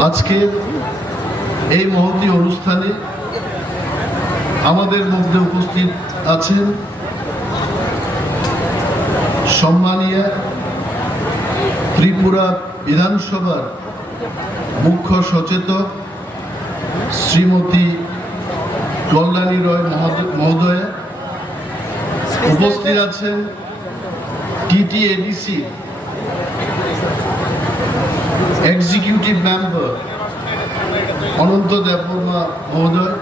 আজকে এই মহতী অনুষ্ঠানে আমাদের মধ্যে উপস্থিত আছেন সম্মানীয় ত্রিপুরা বিধানসভার মুখ্য সচেতক শ্রীমতী কল্যাণী রয় মহোদয়া, উপস্থিত আছেন টিটিএডিসি এক্সিকিউটিভ মেম্বার অনন্ত দেববর্মা মহোদয়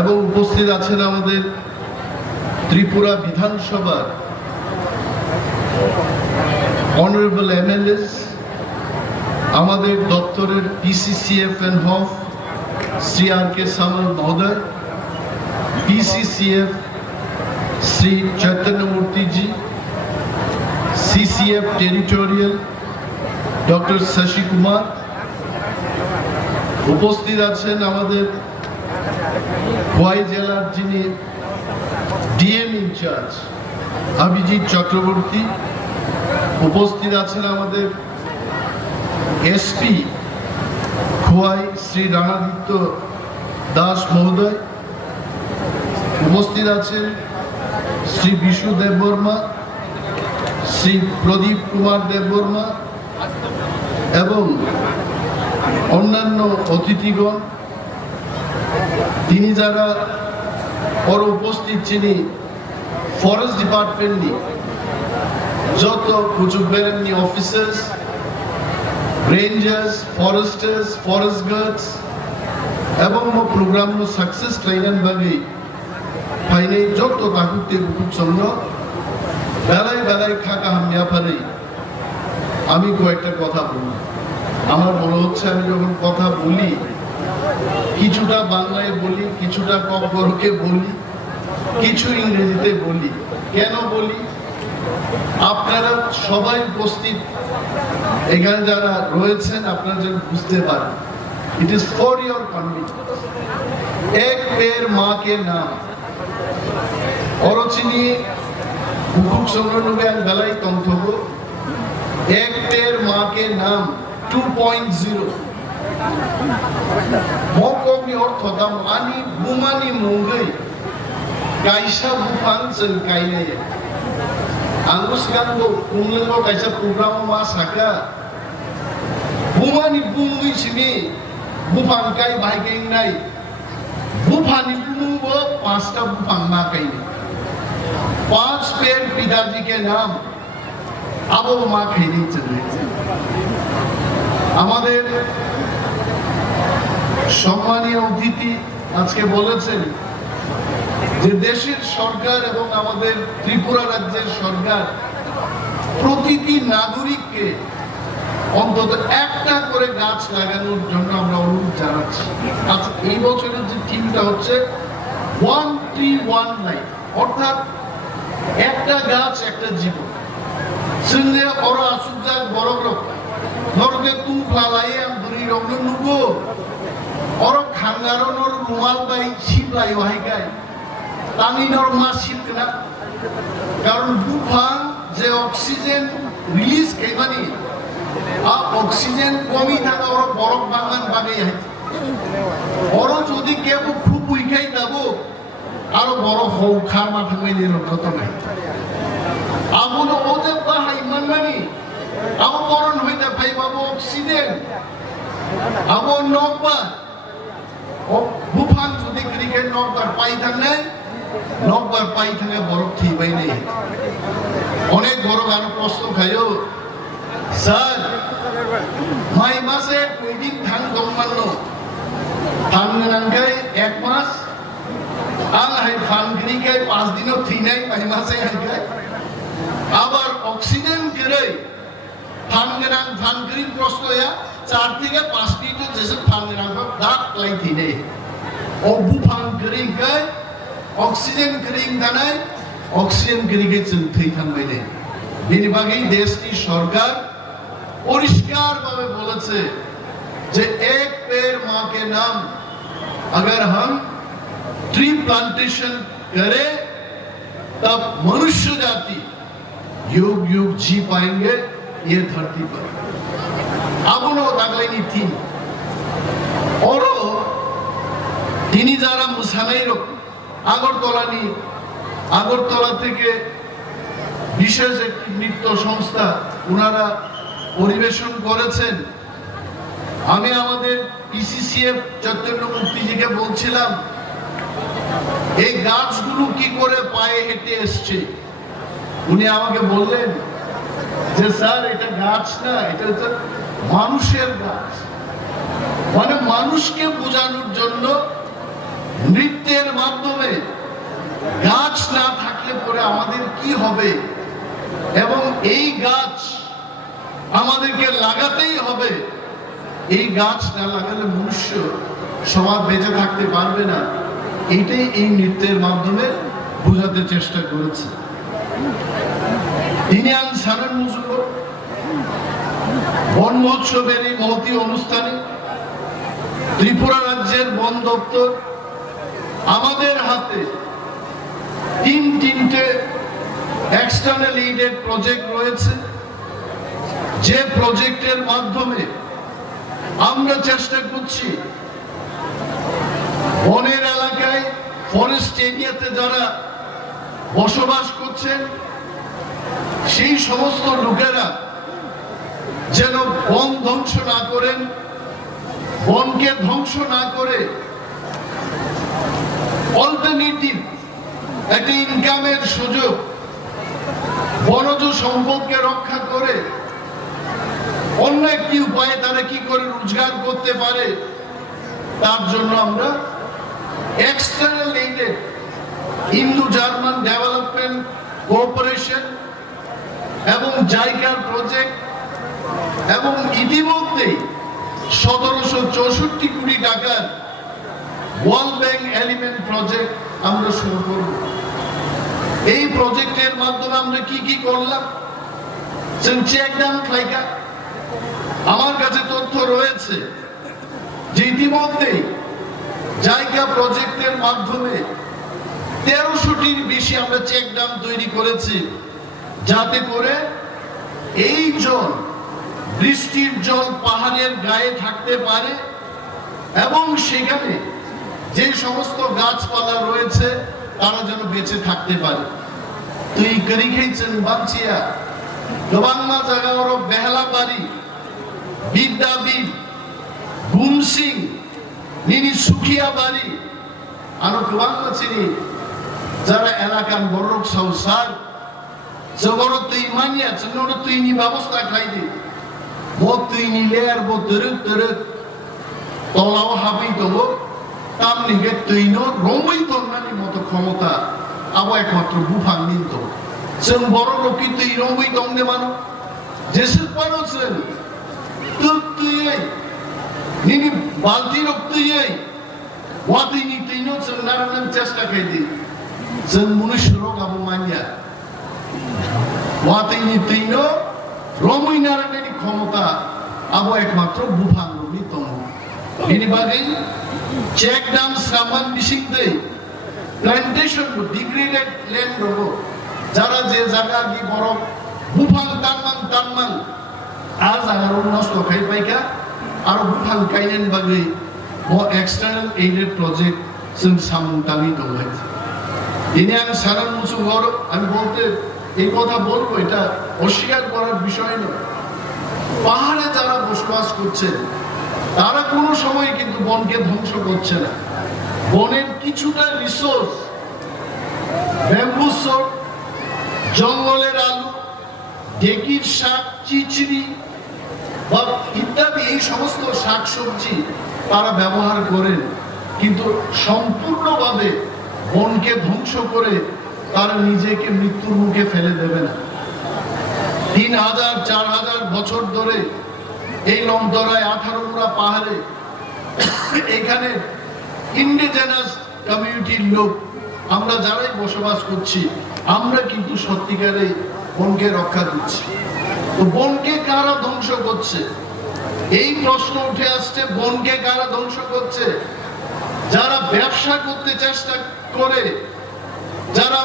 এবং উপস্থিত আছেন আমাদের ত্রিপুরা বিধানসভার অনারেবল এমএলএস, আমাদের দপ্তরের PCCF and HoFF Shri R K Samal মহোদয়, PCCF Shri Chaitanya Murthyji, CCF territorial doctor Shashi Kumar, উপস্থিত আছেন আমাদের খোয়াই জেলার যিনি ডিএম ইনচার্জ অভিজিৎ চক্রবর্তী, উপস্থিত আছেন আমাদের এসপি খোয়াই শ্রী রামাদিত্য দাস মহোদয়, উপস্থিত আছেন শ্রী বিশু দেববর্মা, শ্রী প্রদীপ কুমার দেববর্মা এবং অন্যান্য অতিথিগণ। তিনি যারা পর উপস্থিত যিনি ফরেস্ট ডিপার্টমেন্টনি যত কুচুক বেরেননি অফিসার্স, রেঞ্জার্স, ফরেস্টার্স, ফরেস্ট গার্ডস এবং প্রোগ্রামનો સક્સેસ ટ્રેનન બાગી ফাইনে যত তাকুতে বুকুক সঙ্গ বেলায় বেলায় খাকা হামিয়া পারে। আমি কয়েকটা কথা বলি। আমার মনে হচ্ছে আমি যখন কথা বলি কিছুটা বাংলায় বলি, কিছুটা ককবরকে বলি, কিছু ইংরেজিতে বলি। কেন বলি? আপনারা সবাই উপস্থিত এখানে যারা রয়েছেন আপনারা যেন বুঝতে পারেন, it is for your convenience. এক পের মা কে নাম অরচিনি বুকুক সংগ্রহ বেলায় তন্থব এক পের মা কে নাম 2.0 মকমনি অর্থ দাম আনি বুমানি মুঙ্গৈ কাইসা বুফাং जों गायनाय आंबो सिगांबो बुंलेंगो काइसा प्रग्राम मा साका बुमानि बुंगै सिनि बुफां गाय बायगैनाय बुफानि बुंबो पांचटा बुफां मा गायनि 5 पेड़ पिताजी के नाम आबो मा खायनि चले। আমাদের সম্মানীয় অতিথি আজকে বলেছেন যে দেশের সরকার এবং আমাদের ত্রিপুরা রাজ্যের সরকার প্রতিটি নাগরিককে অন্তত একটা করে গাছ লাগানোর জন্য আমরা অনুরোধ জানাচ্ছি। আজ এই বছরের যে থিমটা হচ্ছে 1 tree 1 life, অর্থাৎ একটা গাছ একটা জীবন। সঙ্গে বড় আসুক বড় লোক নরকে তুম ফ্লালাই আম বুড়ি রঙ নুগো অর খাঙ্গারনর রুমাল বাই শিবলাই ওহাইকাই তানি নরমা শিবনা কারণ বুফাং যে অক্সিজেন রিলিজ খাইবানি আ অক্সিজেন কমি থাকা ওর বরফ বাগান বাগে ওর যদি কেউ খুব উইখাই যাবো আরো বড় হৌ খার মাথা মেলে রক্ষত নাই আমন ওদের বাহাই মানমানি আবো বরণ হইতে ভাই বাবু অক্সিজেন আবো নকবার ও বুফাং যদি ক্রিকেট নকবার পাই থাকলে নকবার পাই থাকে বরফ থিবাই নেই অনেক বড় গান প্রশ্ন খাইও স্যার মাই মাসে কয়দিন ধান দমমান্য ধান নাঙ্গাই 1 মাস আং হাই ধান গ্রিকাই 5 দিনও থিনাই মাই মাসে হাইকাই আবার অক্সিজেন করে ধান গনাং ধান গ্রিন প্রশ্ন या 4 থেকে 5 মিনিট যেসব ধান গনাং দাগ লাই থিনে ও বুফাং গ্রিকাই অক্সিজেন গ্রিং দানাই অক্সিজেন গ্রিকে जों थै थांबाय दे बेनि बागै देशनि सरकार परिष्कार भावे बोलेছে যে एक पेड़ मां के नाम अगर हम ट्री प्लांटेशन करें तब मनुष्य जाति युग युग जी पाएंगे ये धरती पर। আগুনও তাগলাইনি তিনি যারা মুসানাই আগরতলা থেকে বিশেষ একটি নৃত্য সংস্থা ওনারা পরিবেশন করেছেন। আমি আমাদের পিসিসিএফ চৈতন্য মুক্তিজিকে বলছিলাম এই গাছগুলো কি করে পায়ে হেঁটে এসছে। উনি আমাকে বললেন যে স্যার এটা গাছ না, এটা হচ্ছে মানুষের গাছ। মানে মানুষকে বোঝানোর জন্য নৃত্যের মাধ্যমে গাছ না থাকলে পরে আমাদের কি হবে, এবং এই গাছ আমাদেরকে লাগাতেই হবে। এই গাছ না লাগালে মনুষ্য সমাজ বেঁচে থাকতে পারবে না। এটাই এই নৃত্যের মাধ্যমে বোঝাতে চেষ্টা করেছে। ইনিয়ান সারান মুজুর বন মহোৎসবের এই মহতী অনুষ্ঠানে ত্রিপুরা রাজ্যের বন দপ্তর আমাদের হাতে তিনটে এক্সটার্নাল এইডেড প্রজেক্ট রয়েছে, যে প্রজেক্টের মাধ্যমে আমরা চেষ্টা করছি বনের এলাকায় ফরেস্ট এরিয়াতে যারা বসবাস করছেন সেই সমস্ত লোকেরা যেন বন ধ্বংস না করেন, বনকে ধ্বংস না করে অল্টারনেটিভ একটা ইনকামের সুযোগ, বনজ সম্পদকে রক্ষা করে অন্য একটি উপায়ে তারা কি করে রোজগার করতে পারে, তার জন্য আমরা external aided Indo German development cooperation এবং জাইকার প্রজেক্ট এবং ইতিমধ্যে 1764 কোটি টাকার ওয়ার্ল্ড ব্যাংক এলিমেন্ট প্রজেক্ট আমরা শুরু করব। এই প্রজেক্টের মাধ্যমে আমরা কি কি করলাম চেকডাম খাইকা আমার কাছে তথ্য রয়েছে যে ইতিমধ্যে জায়গা প্রজেক্টের মাধ্যমে 1300টির বেশি আমরা চেকডাম তৈরি করেছি, যাতে করে এই জল বৃষ্টির জল পাহাড়ের গায়ে থাকতে পারে এবং সেখানে যে সমস্ত গাছপালা রয়েছে তারা যেন বেঁচে থাকতে পারে। তুই করি খেয়েছেন বাঞ্চিয়া গোবাংমা জায়গা ওর বেহালা বাড়ি বিদ্যাবীর গুমসিং নিনি সুখিয়া বাড়ি আরো গোবাংমা চিনি যারা এলাকার বড় সংসার জবর তুই মানিয়া চন্দ্র তুই নি ব্যবস্থা খাই দি মত তুই নিলে আর বো তরুক তরুক তলাও হাবি দেবো তার নিগে তুই রমই তন্নানি মতো ক্ষমতা আবার একমাত্র বুফাং নিত जों बर' लोकि तुई रंगै दं दे मानो जेसर पारोसन तुई निनि बाल्टी रक तुई वाती नि तुइनो जों नारनां चेष्टा खायदि जों मनुष्य रक आबो मानिया वाती नि तुइनो रंगै नारनानि क्षमता आबो एकमात्र बुफां रनि दं बिनि बागै चेक डाम सामान बिसिं दे प्लांटेशन डिग्रेडेड लैंड रबो যারা যে জায়গা কি বড় বুফাং তানমান আজ আর নষ্ট খাই পাইকা আর বুফাং কাইনেন বাগৈ ও এক্সটার্নাল এইডেড প্রজেক্ট जों সামন্তালি দলাই দিনে আমি সারান মুসু গর আমি বলতে এই কথা বলবো, এটা অস্বীকার করার বিষয় নয়। পাহাড়ে যারা বসবাস করছে তারা কোনো সময় কিন্তু বনকে ধ্বংস করছে না। বনের কিছুটা রিসোর্স ব্যাম্বু শট, জঙ্গলের আলু, ঢেকির শাক, চিচিড়ি বা ইত্যাদি এই সমস্ত শাকসবজি তারা ব্যবহার করেন, কিন্তু সম্পূর্ণভাবে বনকে ধ্বংস করে তারা নিজেকে মৃত্যুর মুখে ফেলে দেবে না। 3000-4000 বছর ধরে এই লংতরায় 18 পাহাড়ে এখানে ইন্ডিজেনাস কমিউনিটির লোক আমরা যারাই বসবাস করছি আমরা কিন্তু সত্যিকারে বনকে রক্ষা করছি। তো বনকে কারা ধ্বংস করছে এই প্রশ্ন উঠে আসছে। বনকে কারা ধ্বংস করছে? যারা ব্যবসা করতে চেষ্টা করে, যারা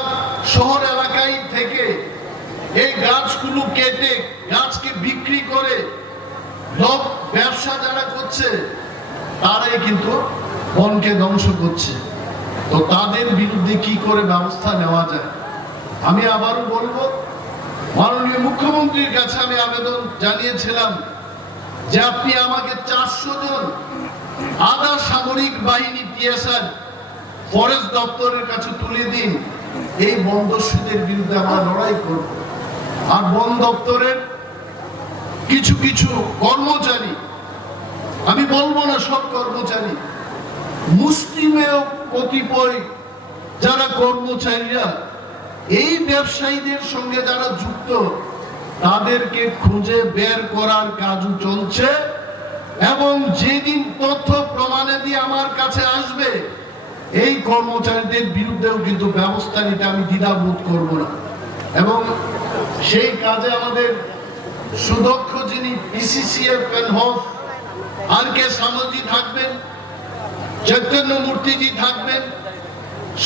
শহর এলাকায় থেকে এই গাছগুলো কেটে গাছকে বিক্রি করে লোক ব্যবসা যারা করছে তারাই কিন্তু বনকে ধ্বংস করছে। তো তাদের বিরুদ্ধে কি করে ব্যবস্থা নেওয়া যায়? আমি আবারও বলবো, মাননীয় মুখ্যমন্ত্রীর কাছে আমি আবেদন জানিয়েছিলাম যে আপনি আমাকে 400 জন আধা সামরিক বাহিনী টিএসআর ফরেস্ট দপ্তরের কাছে তুলে দিন, এই বন দস্যুদের বিরুদ্ধে আমরা লড়াই করব। আর বন দপ্তরের কিছু কিছু কর্মচারী, আমি বলবো না সব কর্মচারী, মুসলিমেও কতিপয় যারা কর্মচারীরা এই ব্যবসায়ীদের সঙ্গে যারা যুক্ত, তাদেরকে খুঁজে বের করার কাজও চলছে। এবং যেদিন তথ্য প্রমাণে দিয়ে আমার কাছে আসবে, এই কর্মচারীদের বিরুদ্ধেও কিন্তু ব্যবস্থা নিতে আমি দ্বিধাবোধ করব না। এবং সেই কাজে আমাদের সুদক্ষ যিনি পিসিসিএফ আর কে সামজি থাকবেন, চৈতন্য মূর্তিজি থাকবেন,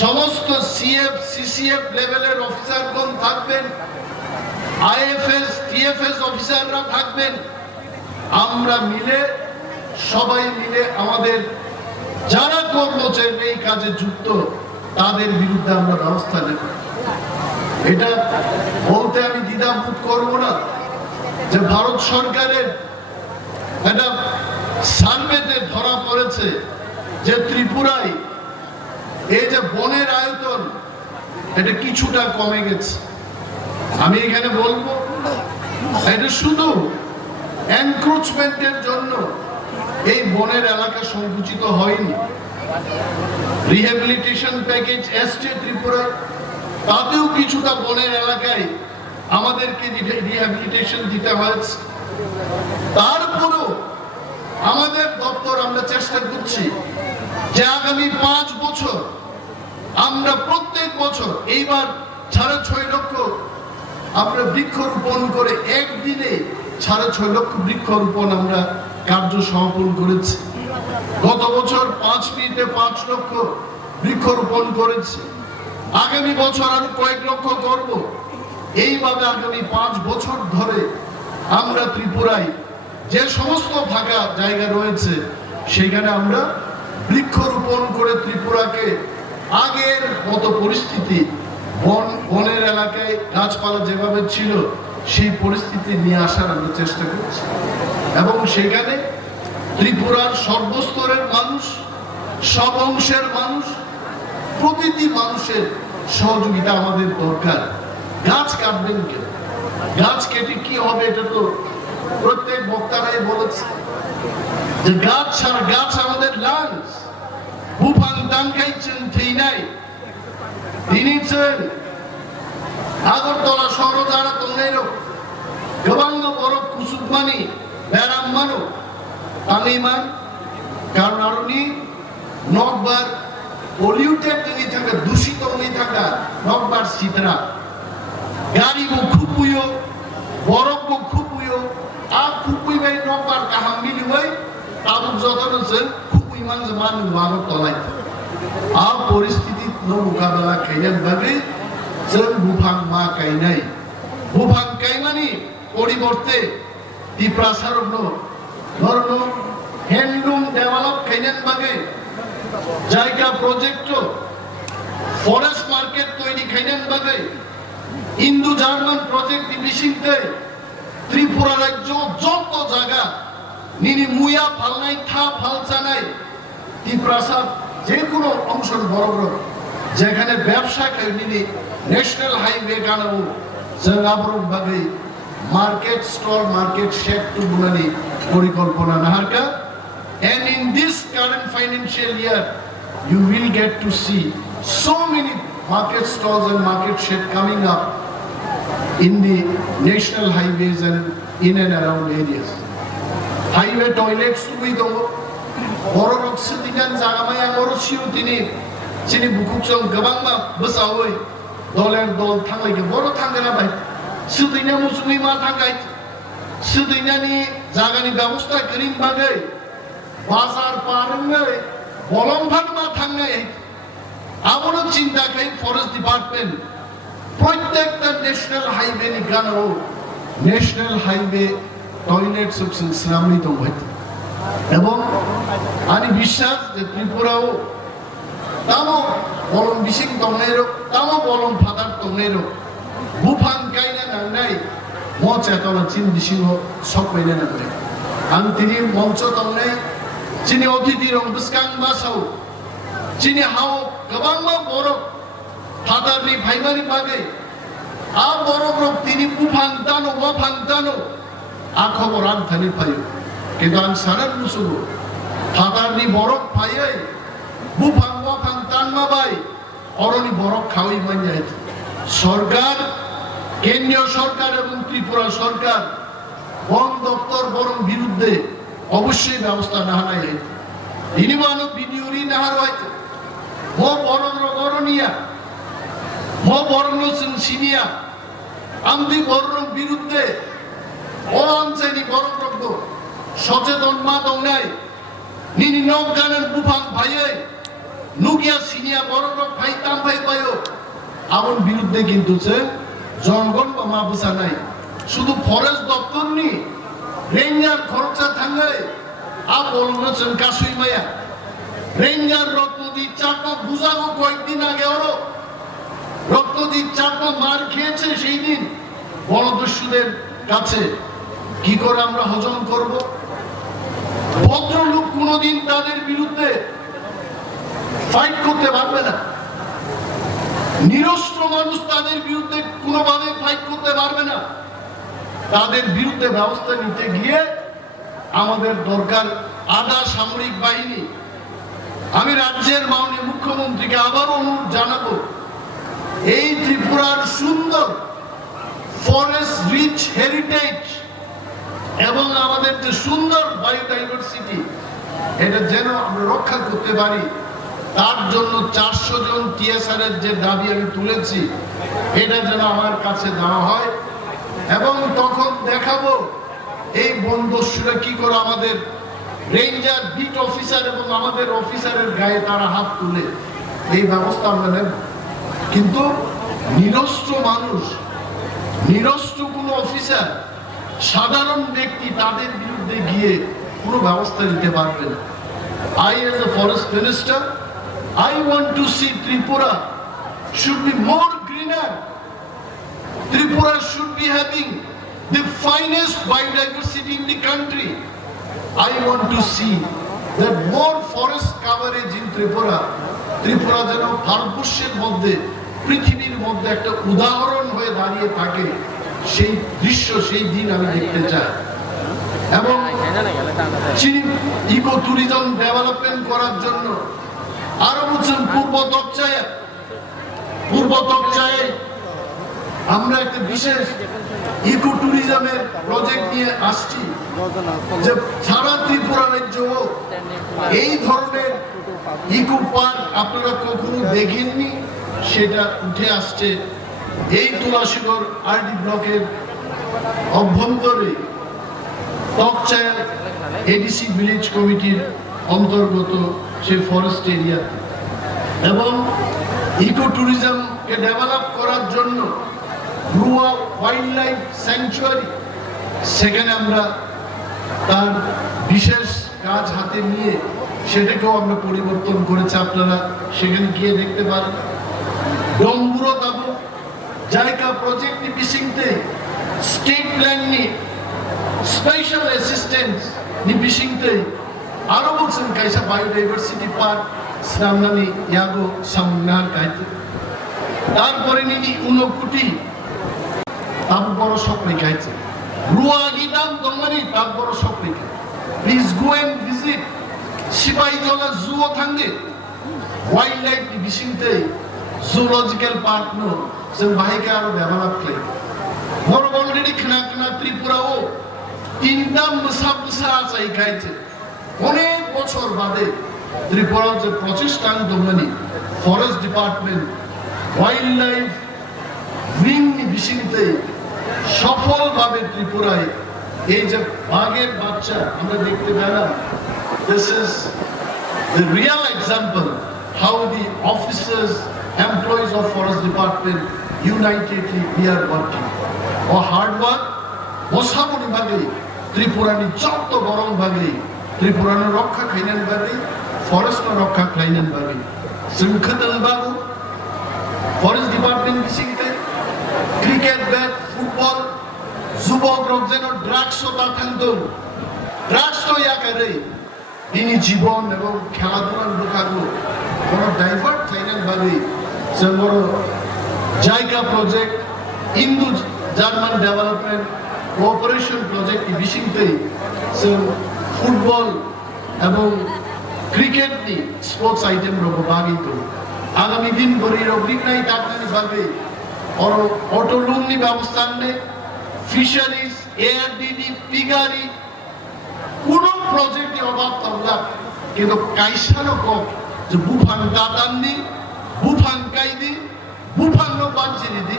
সমস্ত সিএফ সিসিএফ লেভেলের অফিসারগণ থাকবেন, আইএফএস টিএফএস অফিসাররা থাকবেন। আমরা মিলে, সবাই মিলে আমাদের যারা কর্মচারী এই কাজে যুক্ত, তাদের বিরুদ্ধে আমরা ব্যবস্থা নেব। এটা বলতে আমি দ্বিধাবোধ করব না যে ভারত সরকারের একটা সার্ভেতে ধরা পড়েছে যে ত্রিপুরায় এই যে বনের আয়তন এটা কিছুটা কমে গেছে। আমি এখানে বলবো, এটা শুধু এনক্রোচমেন্টের জন্য এই বনের এলাকা সংকুচিত হয়নি। রিহ্যাবিলিটেশন প্যাকেজ এসছে ত্রিপুরায়, তাতেও কিছুটা বনের এলাকায় আমাদেরকে রিহ্যাবিলিটেশন দিতে হয়েছে। তারপরেও আমাদের দপ্তর আমরা চেষ্টা করছি যে আগামী 5 বছর আমরা প্রত্যেক বছর, এইবার 6.5 লক্ষ আমরা বৃক্ষরোপণ করে একদিনে 6.5 লক্ষ বৃক্ষরোপণ আমরা কার্য সমাপন করেছি। গত বছর 5 মিনিটে 5 লক্ষ বৃক্ষরোপণ করেছি। আগামী বছর আরো কয়েক লক্ষ করব। এইভাবে আগামী 5 বছর ধরে আমরা ত্রিপুরায় যে সমস্ত ফাঁকা জায়গা রয়েছে সেখানে আমরা বৃক্ষরোপণ করে ত্রিপুরাকে আগের মতো পরিস্থিতি, বনের এলাকায় গাছপালা যেভাবে ছিল সেই পরিস্থিতি নিয়ে আসার আমরা চেষ্টা করছি। এবং সেখানে ত্রিপুরার সর্বস্তরের মানুষ, সব অংশের মানুষ, প্রতিটি মানুষের সহযোগিতা আমাদের দরকার। গাছ কাটবেন কেন? গাছ কেটে কি হবে? এটা তো প্রত্যেক বক্তারাই বলেছে যে গাছ ছাড়া, গাছ আমাদের লাংস। বুফাং দানখাইছেন থিনাই দিনিছেন আগরতলা শহর যারা তোমরা গোবাং বড় কুসুমানি বেরাম মানো তামিমান কারণ আরনি নকবার পলিউটেড তিনি থাকা, দূষিত উনি থাকা নকবার সিতরা গাড়ি বো খুপুয়ো বরফ বো খুপুয়ো আ খুপুই বাই নকবার কাহাম মিলি বাই তাবুক যতন সেন খুপুই মানুষ মানুষ ভালো তলাই আ পরিস্থিতি মোকাবেলা খাইলেন ভাবে जों बुफां मा गायनाय बुफां गायमानि परिबर्ते दिप्रासारनो धरनो हैंडलूम डेभेलप खाइनेन बागे जायगा प्रोजेक्ट फरेस्ट मार्केट तैरी खाइनेन बागे इंडो जार्मान प्रोजेक्ट दिबिसिंते त्रिपुरा राज्य যত জায়গা নিনি মুয়া ফালনাই থা ফালচানাই দিপ্রাসার যে কোনো অংশ বড় বড় যেখানে ব্যবসা নিনি ন্যাশনাল হাইওয়ে গানাবো जों आब्रुं बागै मार्केट स्टल मार्केट शेड टू बुनानि परिकल्पना नाहारका and in this current financial year you will get to see so many market stalls and market shed coming up in the national highways and in and around areas highway toilets to be dongo borok sitingan jagamai angoro siu tini chini bukukchong gabangma bosawoi doler dol thanglai boro thangana bai sudinya musumi ma thangai sudinya ni jagani ব্যবস্থা করিম বাগে বাজার পারঙ্গে বলম ভাগ মা থাঙ্গাই আবনো চিন্তা খাই forest department প্রত্যেকটা national highway নি গানো ন্যাশনাল হাইওয়ে টয়লেট সিস্টেমই তো হইতো এবং আমি বিশ্বাস যে ত্রিপুরাও তামো বলম বিশিং তংনেরো তামো বলম ফাদার তংনেরো বুফাং কাইনা নাংনাই মঞ্চ এতলা চিন বিশিং সকমাইনা নাংনাই आं तिनी मंच तंगनाय चिनि अतिथि रं बिस्कां बासाव चिनि हाव गोबां बरफ फादारनि फाइमानि बागै आ बरफ रं तिनि बुफां दानो वाफां दानो आ खबर आं थानि फायो किन्तु आं सारान मुसुगो फादारनि बरफ फायै बुफां वाफां दानमाबाय अरनि बरफ खावै मान्याय सरकार केंद्रीय सरकार एवं त्रिपुरा सरकार वन दफ्तर बरं बिरुद्धे अवश्य व्यवस्था नाहानाय इनि मानो बिडिउरि नाहार हयतो मो बरं गरनिया मो बरं जों सिनिया आमदि बरं बिरुद्धे ओ आमसाइनि बरं रंगो सचेतन मा दंनाय निनि नक गानन बुफां भायै नुगिया सिनिया बरं रं भाई ताम भाई बायो आबन बिरुद्धे किन्तु से जनगण मा बुसानाय शुद्ध फरेस्ट दफ्तर नि रेंजार खर्चा थांगै आ बोलनोसन कासुई माया रेंजार रत्नदी चापा बुझागो कয়েকদিন আগে ওরো রত্নদি চাপা মার খেয়েছে সেই দিন বলদস্যুদের কাছে কি করে আমরা হজম করব ভদ্রলোক কোনোদিন তাদের বিরুদ্ধে ফাইট করতে পারবে না নিরস্ত্র মানুষ তাদের বিরুদ্ধে কোনোভাবে ফাইট করতে পারবে না তাদের বিরুদ্ধে ব্যবস্থা নিতে গিয়ে আমাদের দরকার আধা সামরিক বাহিনী আমি রাজ্যের মাননীয় মুখ্যমন্ত্রীকে আবার অনুরোধ জানাবো এই ত্রিপুরার সুন্দর ফরেস্ট রিচ হেরিটেজ এবং আমাদের যে সুন্দর বায়োডাইভার্সিটি এটা যেন আমরা রক্ষা করতে পারি তার জন্য 400 জন টিএসআর এর যে দাবি আমি তুলেছি এটা যেন আমার কাছে দেওয়া হয় এবং তখন দেখাবো এই বন্দস্যুরা কি করে আমাদের রেঞ্জার বিট অফিসার এবং আমাদের অফিসারের গায়ে তারা হাত তুলে এই ব্যবস্থা আমরা নেব কিন্তু নিরস্ত্র মানুষ নিরস্ত্র কোনো অফিসার সাধারণ ব্যক্তি তাদের বিরুদ্ধে গিয়ে কোনো ব্যবস্থা নিতে পারবে না I as a forest minister I want to see Tripura should be more greener Tripura should be having the finest biodiversity in the country. I want to see that more forest coverage in Tripura. Tripura যেন ভারতবর্ষের মধ্যে পৃথিবীর মধ্যে একটা উদাহরণ হয়ে দাঁড়িয়ে থাকে সেই দৃশ্য সেই দিন আমি দেখতে চাই এবং ইকো ট্যুরিজম ডেভেলপমেন্ট করার জন্য আরো বলছেন পূর্ব তকচায় আমরা একটা বিশেষ ইকো ট্যুরিজমের প্রজেক্ট নিয়ে আসছি যে সারা ত্রিপুরা রাজ্য এই ধরনের ইকো পার্ক আপনারা কখনো দেখেননি সেটা উঠে আসছে এই তুলাসীগড় আরডি ব্লকের অভ্যন্তরে তকচায় এডিসি ভিলেজ কমিটির অন্তর্গত সেই ফরেস্ট এরিয়া এবং ইকো ট্যুরিজমকে ডেভেলপ করার জন্য রুয়া ওয়াইল্ড লাইফ স্যাংচুয়ারি সেখানে আমরা তার বিশেষ কাজ হাতে নিয়ে সেটাকেও আমরা পরিবর্তন করেছি আপনারা সেখানে গিয়ে দেখতে পারেন ডম্বুরো তাবু জায়গা প্রজেক্ট নি বিসিংতে স্টেট প্ল্যান নি স্পেশাল অ্যাসিস্ট্যান্স নি বিসিংতে আরো বলছেন কাইসা বায়োডাইভার্সিটি পার্ক সামনানি ইয়াগো সামনার কাইতে তারপরে নিনি উনকুটি তার বড় স্বপ্নে গাইছে রুয়া গিদাম দমনি তার বড় স্বপ্নে please go and visit Sepahijala zoo থাঙ্গে ওয়াইল্ড লাইফ বিসিংতে জুলজিক্যাল পার্ক নো जों बाहायके आरो डेभेलप खालाम बर अलरेडी खोना त्रिपुराओ तीनटा मोसा जायगायते अनेक बछर बादे त्रिपुरा जे प्रचेष्टा दंमोन forest department wild life wing नि बिसिंते सफल भावे त्रिपुराय এই যে বাঘের বাচ্চা আমরা দেখতে পেলাম this is the real example how the officers employees of forest department unitedly we are working or hard work মশাবনি ভাবে ত্রিপুরানি যত বরং ভাবে ত্রিপুরানো রক্ষা খাইনেন ভাবে ফরেস্ট রক্ষা খাইনেন ভাবে শৃঙ্খতন বাবু ফরেস্ট ডিপার্টমেন্ট বিসিতে ক্রিকেট ব্যাট ফুটবল যুবক রোগ যেন ড্রাগস তা থাকতো ড্রাগস তো ইয়াকারে তিনি জীবন এবং খেলাধুলার ঢোকাগুলো কোনো ডাইভার্ট খাইনেন ভাবে সে বড় জায়গা project Indo German development cooperation project বিশিংতে ফুটবল এবং ক্রিকেট নি স্পোর্টস আইটেম রব বাগিত আগামী দিন গরির অগ্নিগ্নাই তাকনি ভাবে অটোলুমনি ব্যবস্থা নে ফিশারিজ এআরডিডি পিগারি কোন প্রজেক্টে অভাব তবলা কিন্তু কাইসানো কক যে বুফাং দাদাননি বুফাং কাইদি বুফাং বাঞ্জিরি দি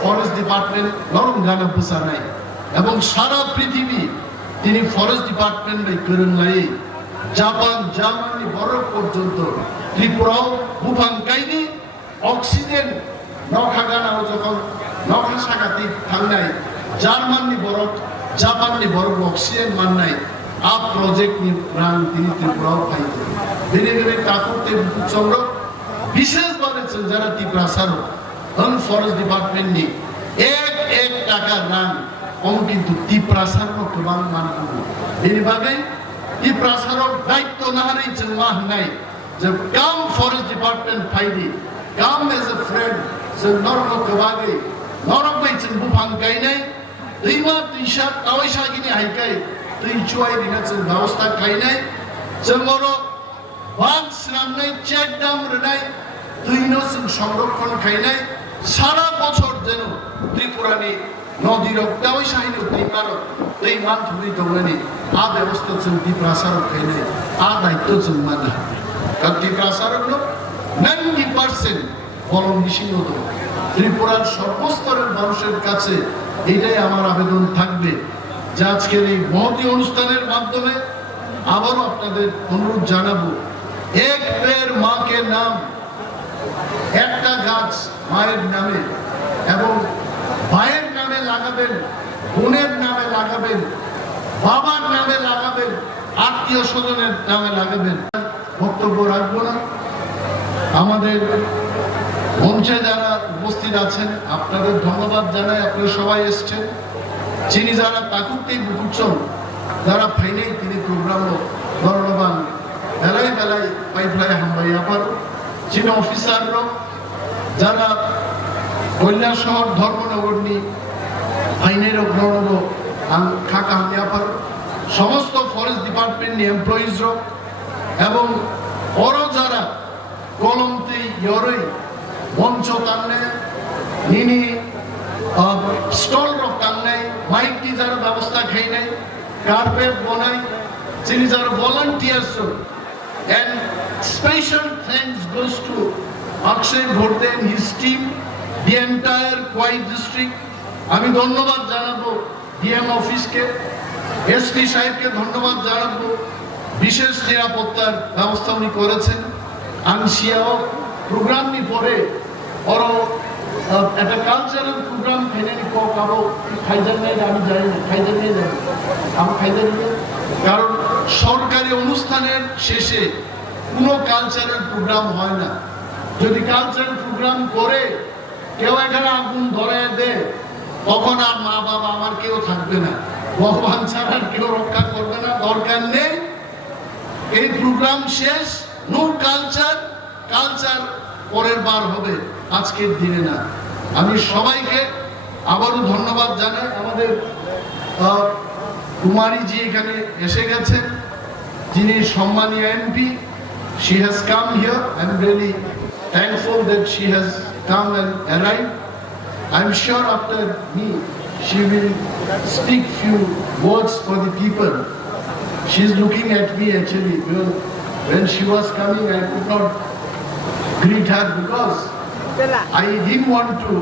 ফরেস্ট ডিপার্টমেন্ট নরম গানা পোষা নাই এবং সারা পৃথিবী তিনি ফরেস্ট ডিপার্টমেন্ট করেন লাই জাপান জার্মানি বরফ পর্যন্ত ত্রিপুরাও বুফাং কাইনি অক্সিজেন নখা গানাও যখন নখা শাখাতি থাংনাই জার্মানি বরফ জাপাননি বরফ অক্সিজেন মাননাই আ প্রজেক্ট নি রান তিনি ত্রিপুরাও পাইতে ধীরে ধীরে কাকুরতে সংগ্রহ বিশেষভাবে যারা ত্রিপুরা সারো ফরেস্ট ডিপার্টমেন্ট নি এক টাকা রান কম কিন্তু ত্রিপ্রাসারও গোबां मानगौ बेनि बागै ত্রিপ্রাসারও দায়িত্ব না হারি जों मा होननाय যে কাম ফরেস্ট ডিপার্টমেন্ট ফাইদি কাম এজ এ ফ্রেন্ড जों नरमखौ बागै नरमै जों बुफां गायनाय दैमा दैसा दावैसागिनि हायखाय दै जुवायरिना जों व्यवस्था गायनाय जों अरो बांध स्रामनाय चेक दाम रोनाय दैनो जों संरक्षण गायनाय सारा बছর যেন ত্রিপুরানি নদীর দাওই সাহিত্য ত্রিপুরার এই মানথুরি দৌড়ানি আ ব্যবস্থা जों ত্রিপ্রাসার খাইনে আ দায়িত্ব जों মানে কারণ ত্রিপ্রাসার হলো 90% ফলন বেশি হতো ত্রিপুরার সর্বস্তরের মানুষের কাছে এটাই আমার আবেদন থাকবে যে আজকের এই মহতী অনুষ্ঠানের মাধ্যমে আবারও আপনাদের অনুরোধ জানাবো এক পের মাকে নাম একটা গাছ মায়ের নামে এবং ভাইয়ের নামে লাগাবেন বোনের নামে লাগাবেন বাবার নামে লাগাবেন আত্মীয় স্বজনের নামে লাগাবেন বক্তব্য রাখবো না আমাদের মঞ্চে যারা উপস্থিত আছেন আপনাদের ধন্যবাদ জানাই আপনারা সবাই এসেছেন যিনি যারা তাকুতেই বুকুচ্ছন যারা ফাইনেই তিনি প্রোগ্রামও ধন্যবাদ বেলায় বেলায় পাইপলাই হামবাইয়া পারো যিনি অফিসাররা যারা কৈলাসহর ধর্মনগর নি আইনের অগ্রণব খাকা হামিয়া পারো সমস্ত ফরেস্ট ডিপার্টমেন্ট নি এমপ্লয়িজরা এবং অরো যারা কলমতে ইয়রই মঞ্চ টাননে নিনি স্টল রক টাননে মাইক নি যারা ব্যবস্থা খাই নাই কার্পেট বনাই যিনি যারা volunteers and special thanks goes to Akshay Bhorde and his team, the entire Khwai district. আমি ধন্যবাদ জানাবো ডিএম অফিসকে এসপি সাহেবকে ধন্যবাদ জানাবো বিশেষ নিরাপত্তার ব্যবস্থা উনি করেছেন আনসিয়াও প্রোগ্রাম নি পরে ওর একটা কালচারাল প্রোগ্রাম ফেনে নি কারো খাইজার নেই আমি যাই না খাইজার নিয়ে যাবো আমি খাইজার নিয়ে কারণ সরকারি অনুষ্ঠানের শেষে কোনো কালচারাল প্রোগ্রাম হয় না যদি কালচারাল প্রোগ্রাম করে কেউ এখানে আগুন ধরায় দেয় তখন আর মা বাবা আমার কেউ থাকবে না ভগবান ছাড়া কেউ রক্ষা করবে না দরকার নেই এই প্রোগ্রাম শেষ নো কালচার কালচার পরের বার হবে আজকের দিনে না আমি সবাইকে আবারও ধন্যবাদ জানাই আমাদের কুমারী জি এখানে এসে গেছেন যিনি সম্মানীয় MP she has come here I'm really thankful that she has come and arrived I'm sure after me she will speak few words for the people she's looking at me actually because when she was coming I could not greet her because I didn't want to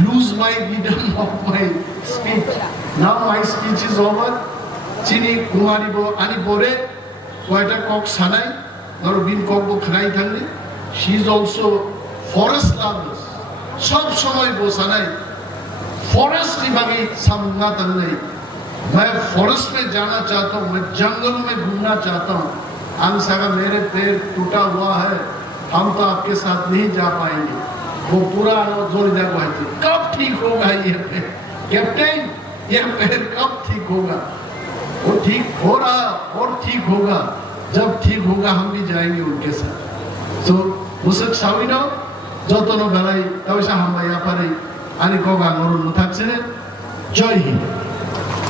lose my rhythm of my speech now my speech is over chini kumari bo ani bore koita kok sanai nor bin kok bo khnai thangni she is also forest lovers sob shomoy bo sanai forest ni bagi samna tangnai मैं forest में जाना चाहता हूँ, मैं जंगलों में घूमना चाहता हूँ। अंश अगर मेरे पैर टूटा हुआ है, हम तो आपके साथ नहीं जा पाएंगे। वो पूरा जोर जागो है, कब ठीक होगा ये पैर कैप्टन, ये पैर कब ठीक होगा? वो ठीक हो रहा और ठीक होगा, जब ठीक होगा हम भी जाएंगे उनके साथ। तो मुसक साविनो যতনো বেলায় তবে সাহাম্বা ইয়াপারে আনি কগা নরুন থাকছে। জয় হিন্দ।